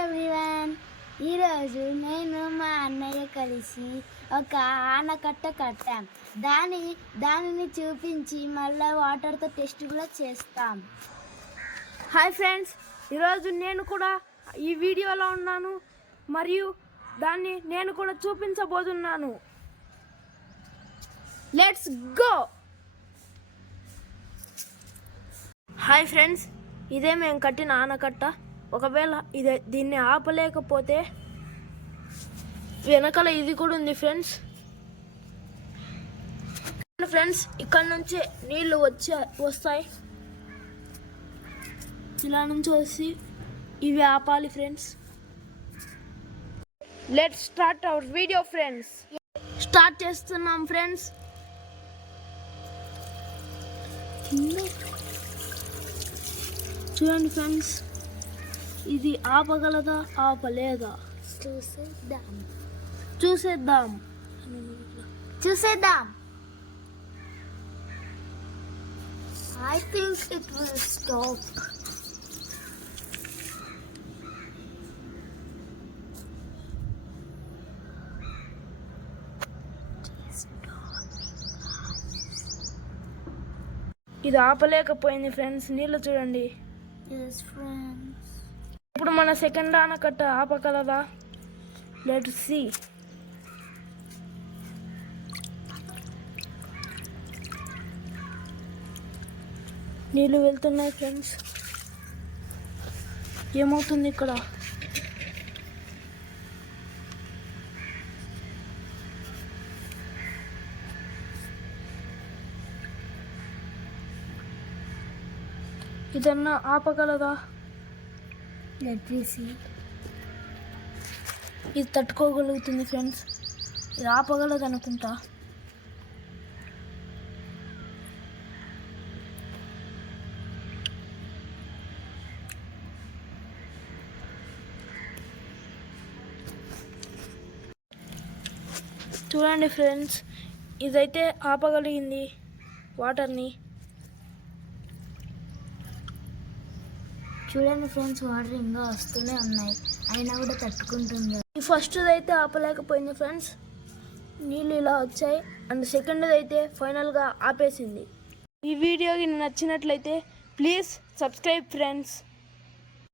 Everyone, ఈరోజు నేను మా అన్నయ్య కలిసి ఒక ఆనకట్ట కట్టాం. దానిని చూపించి మళ్ళీ వాటర్తో టెస్ట్ కూడా చేస్తాం. హాయ్ ఫ్రెండ్స్, ఈరోజు నేను కూడా ఈ వీడియోలో ఉన్నాను మరియు దాన్ని నేను కూడా చూపించబోతున్నాను. Let's go. హాయ్ ఫ్రెండ్స్, ఇదే మేము కట్టిన ఆనకట్ట. ఒకవేళ దీన్ని ఆపలేకపోతే వెనకాల ఇది కూడా ఉంది ఫ్రెండ్స్. ఇక్కడ నుంచి నీళ్ళు వస్తాయి, ఇలా నుంచి వచ్చి ఇవి ఆపాలి friends. Let's start our video friends. Start చేస్తున్నాం ఫ్రెండ్స్. చూడండి ఫ్రెండ్స్, ఇది ఆపగలదా ఆపలేదా చూసేద్దాం. I think it will stop. ఇది ఆపలేకపోయింది ఫ్రెండ్స్. నీళ్ళు చూడండి. Yes friends. ఇప్పుడు మన సెకండ్ ఆనకట్ట ఆపగలదా? Let's see. నీళ్ళు వెళ్తున్నాయి ఫ్రెండ్స్. ఏమవుతుంది ఇక్కడ? ఇదన్నా ఆపగలదా? Let me see. ఇది తట్టుకోగలుగుతుంది ఫ్రెండ్స్. ఇది ఆపగలదు అనుకుంటా. చూడండి ఫ్రెండ్స్, ఇదైతే ఆపగలిగింది వాటర్ని. చూడండి ఫ్రెండ్స్, వాటర్ ఇంకా వస్తూనే ఉన్నాయి, అయినా కూడా తట్టుకుంటుంది. ఈ ఫస్ట్ అయితే ఆపలేకపోయింది ఫ్రెండ్స్, నీళ్ళు ఇలా వచ్చాయి. అండ్ సెకండ్ అయితే ఫైనల్గా ఆపేసింది. ఈ వీడియోకి నచ్చినట్లయితే ప్లీజ్ సబ్స్క్రైబ్ ఫ్రెండ్స్.